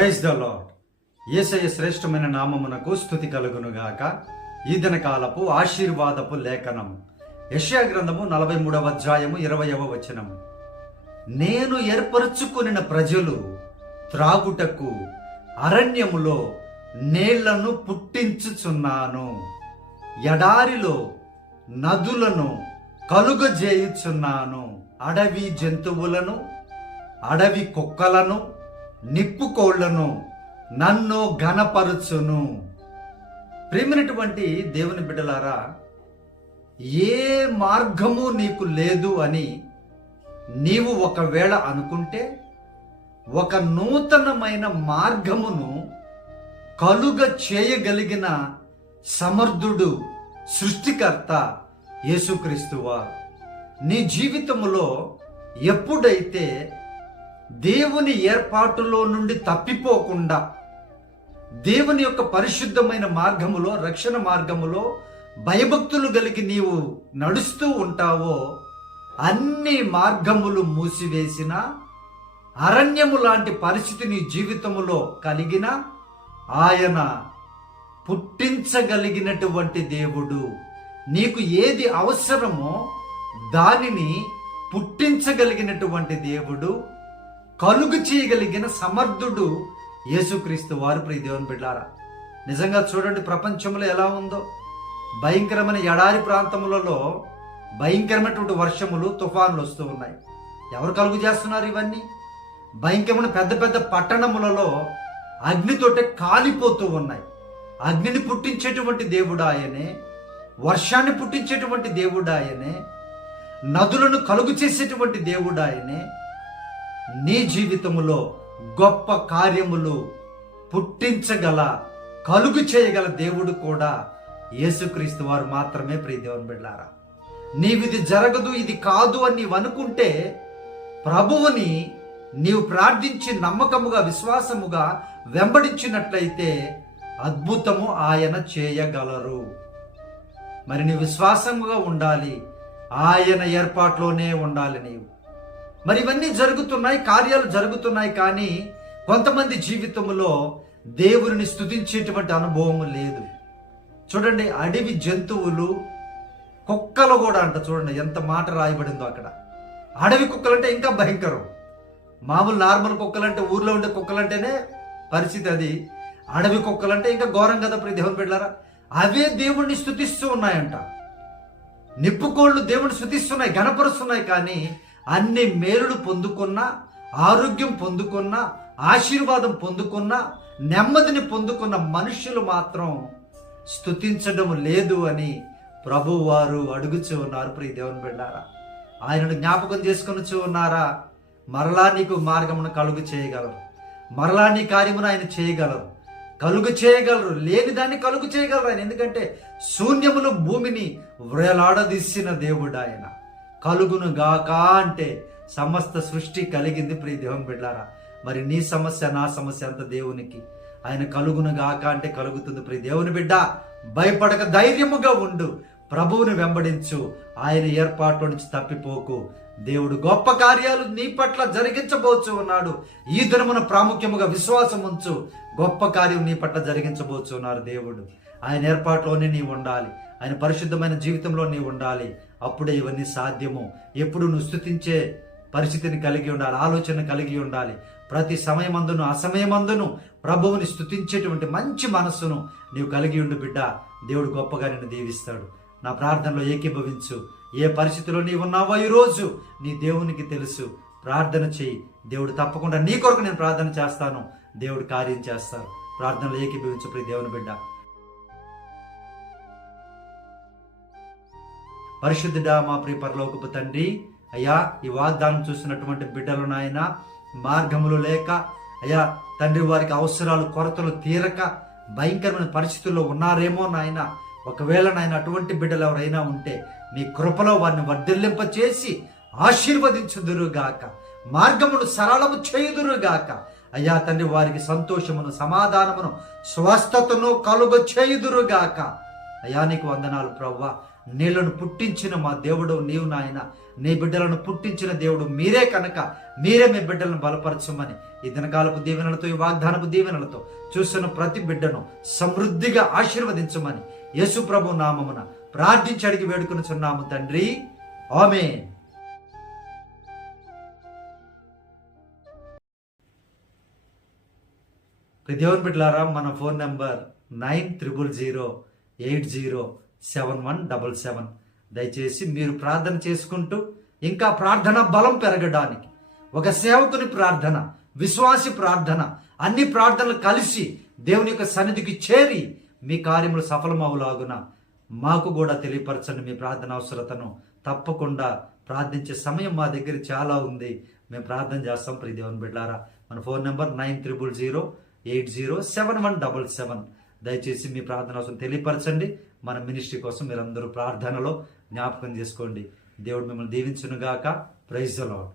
Praise the lord. యేసయ్య శ్రేష్టమైన నామమునకు స్తుతి కలుగునుగాక. ఈ దినకాలపు ఆశీర్వాదపు లేఖనం యెషయా గ్రంథము 43వ అధ్యాయము 20వ వచనము. నేను ఏర్పరచుకొనిన ప్రజలు త్రాగుటకు అరణ్యములో నీళ్లను పుట్టించుచున్నాను, ఎడారిలో నదులను కలుగజేయుచున్నాను. అడవి జంతువులను, అడవి కుక్కలను, నిప్పుకోళ్లను నన్ను ఘనపరచును. ప్రియమైనటువంటి దేవుని బిడ్డలారా, ఏ మార్గము నీకు లేదు అని నీవు ఒకవేళ అనుకుంటే, ఒక నూతనమైన మార్గమును కలుగ చేయగలిగిన సమర్థుడు, సృష్టికర్త యేసుక్రీస్తు వారు. నీ జీవితంలో ఎప్పుడైతే దేవుని ఏర్పాటులో నుండి తప్పిపోకుండా దేవుని యొక్క పరిశుద్ధమైన మార్గములో, రక్షణ మార్గములో భయభక్తులు కలిగి నీవు నడుస్తూ ఉంటావో, అన్ని మార్గములు మూసివేసిన అరణ్యము లాంటి పరిస్థితి నీ జీవితములో కలిగిన ఆయన పుట్టించగలిగినటువంటి దేవుడు. నీకు ఏది అవసరమో దానిని పుట్టించగలిగినటువంటి దేవుడు, కలుగు చేయగలిగిన సమర్థుడు యేసుక్రీస్తు వారు. ప్రియ దేవుని బిడ్డారా, నిజంగా చూడండి, ప్రపంచంలో ఎలా ఉందో. భయంకరమైన ఎడారి ప్రాంతములలో భయంకరమైనటువంటి వర్షములు, తుఫాన్లు వస్తూ ఉన్నాయి. ఎవరు కలుగు చేస్తున్నారు ఇవన్నీ? భయంకరమైన పెద్ద పెద్ద పట్టణములలో అగ్నితోటే కాలిపోతూ ఉన్నాయి. అగ్నిని పుట్టించేటువంటి దేవుడు ఆయనే, వర్షాన్ని పుట్టించేటువంటి దేవుడు ఆయనే, నదులను కలుగు చేసేటువంటి దేవుడు ఆయనే. నీ జీవితములో గొప్ప కార్యములు పుట్టించగల, కలుగు చేయగల దేవుడు కూడా యేసుక్రీస్తు వారు మాత్రమే. ప్రియ దేవుని బిడ్డలారా, నీవిది జరగదు, ఇది కాదు అని నీవు అనుకుంటే, ప్రభువుని నీవు ప్రార్థించి నమ్మకముగా, విశ్వాసముగా వెంబడించినట్లయితే అద్భుతము ఆయన చేయగలరు. మరి నీవు విశ్వాసముగా ఉండాలి, ఆయన ఏర్పాట్లోనే ఉండాలి నీవు. మరి ఇవన్నీ జరుగుతున్నాయి, కార్యాలు జరుగుతున్నాయి, కానీ కొంతమంది జీవితంలో దేవుని స్తుతించేటువంటి అనుభవం లేదు. చూడండి, అడవి జంతువులు, కుక్కలు కూడా అంట. చూడండి ఎంత మాట రాయబడిందో అక్కడ. అడవి కుక్కలంటే ఇంకా భయంకరం. మామూలు నార్మల్ కుక్కలంటే, ఊర్లో ఉండే కుక్కలంటేనే పరిస్థితి అది. అడవి కుక్కలంటే ఇంకా ఘోరం కదా ప్రియ దేవుని బిడ్డలారా. అవే దేవుణ్ణి స్తుతిస్తూ ఉన్నాయంట. నిప్పుకోళ్ళు దేవుణ్ణి స్తుతిస్తున్నాయి, ఘనపరుస్తున్నాయి. కానీ అన్ని మేలులు పొందుకున్నా, ఆరోగ్యం పొందుకున్నా, ఆశీర్వాదం పొందుకున్నా, నెమ్మదిని పొందుకున్న మనుషులు మాత్రం స్తుతించడం లేదు అని ప్రభువు వారు అడుగుచూ ఉన్నారు. ప్రియ దేవుని బిడ్డారా, ఆయనను జ్ఞాపకం చేసుకొనుచూ ఉన్నారా? మరలా నీకు మార్గమును కలుగు చేయగలరు, మరలా నీ కార్యమును ఆయన చేయగలరు, కలుగు చేయగలరు. లేని దాన్ని కలుగు చేయగలరు ఆయన. ఎందుకంటే శూన్యములు భూమిని వ్రేలాడదీసిన దేవుడు ఆయన. కలుగును గాక అంటే సమస్త సృష్టి కలిగింది. ప్రియ దేవుని బిడ్డారా, మరి నీ సమస్య, నా సమస్య అంత దేవునికి. ఆయన కలుగును గాక అంటే కలుగుతుంది. ప్రియ దేవుని బిడ్డ, భయపడక ధైర్యముగా ఉండు, ప్రభువుని వెంబడించు, ఆయన ఏర్పాట్లో నుంచి తప్పిపోకు. దేవుడు గొప్ప కార్యాలు నీ పట్ల జరిగించబోచు ఉన్నాడు. ఈ దినమున ప్రాముఖ్యముగా విశ్వాసం ఉంచు, గొప్ప కార్యం నీ పట్ల జరిగించబోచు ఉన్నారు దేవుడు. ఆయన ఏర్పాట్లోనే నీవు ఉండాలి, ఆయన పరిశుద్ధమైన జీవితంలో నీవు ఉండాలి. అప్పుడే ఇవన్నీ సాధ్యము. ఎప్పుడు నువ్వు స్తుతించే పరిస్థితిని కలిగి ఉండాలి, ఆలోచన కలిగి ఉండాలి. ప్రతి సమయమందును, అసమయమందును ప్రభువుని స్తుతించేటువంటి మంచి మనస్సును నీవు కలిగి ఉండు బిడ్డ. దేవుడు గొప్పగా నిన్ను దీవిస్తాడు. నా ప్రార్థనలో ఏకీభవించు. ఏ పరిస్థితిలో నీవు ఉన్నావో ఈరోజు నీ దేవునికి తెలుసు. ప్రార్థన చేయి, దేవుడు తప్పకుండా నీ కొరకు నేను ప్రార్థన చేస్తాను, దేవుడు కార్యం చేస్తాడు. ప్రార్థనలో ఏకీభవించు ప్రియ దేవుని బిడ్డ. పరిశుద్ధుడా, మా ప్రియ పరలోకపు తండ్రి, అయ్యా, ఈ వాగ్దానం చూసినటువంటి బిడ్డలు నాయన, మార్గములు లేక, అయ్యా తండ్రి, వారికి అవసరాలు, కొరతలు తీరక భయంకరమైన పరిస్థితుల్లో ఉన్నారేమో నాయన. ఒకవేళ నాయన అటువంటి బిడ్డలు ఎవరైనా ఉంటే మీ కృపలో వారిని వర్ధిల్లింప చేసి ఆశీర్వదించుదురుగాక, మార్గమును సరళము చేయుదురుగాక. అయ్యా తండ్రి, వారికి సంతోషమును, సమాధానమును, స్వస్థతను కలుగ చేయుదురుగాక. అయ్యా నీకు వందనాలు ప్రభువా. నీళ్లను పుట్టించిన మా దేవుడు నీవు నాయన. నీ బిడ్డలను పుట్టించిన దేవుడు మీరే కనుక మీరే మీ బిడ్డలను బలపరచమని ఈ దినకాలపు దీవెనలతో, ఈ వాగ్దానపు దీవెనలతో చూస్తున్న ప్రతి బిడ్డను సమృద్ధిగా ఆశీర్వదించమని యేసు ప్రభు నామమున ప్రార్థించి అడిగి వేడుకొనుచున్నాము తండ్రి. ఆమేన్. దేవుని బిడ్డలారా, మన ఫోన్ నెంబర్ 9000807177. దయచేసి మీరు ప్రార్థన చేసుకుంటూ ఇంకా ప్రార్థన బలం పెరగడానికి, ఒక సేవకుని ప్రార్థన, విశ్వాసి ప్రార్థన, అన్ని ప్రార్థనలు కలిసి దేవుని యొక్క సన్నిధికి చేరి మీ కార్యములు సఫలమవులాగున మాకు కూడా తెలియపరచండి మీ ప్రార్థన అవసరతను. తప్పకుండా ప్రార్థించే సమయం మా దగ్గర చాలా ఉంది, మేము ప్రార్థన చేస్తాం. ప్రియ దేవుని బిడ్డలారా, మన ఫోన్ నెంబర్ 9000807177. దయచేసి మీ ప్రార్థన అవసరం తెలియపరచండి. మన మినిస్ట్రీ కోసం మీరందరూ ప్రార్థనలో జ్ఞాపకం చేసుకోండి. దేవుడు మిమ్మల్ని దీవించునుగాక. Praise the lord.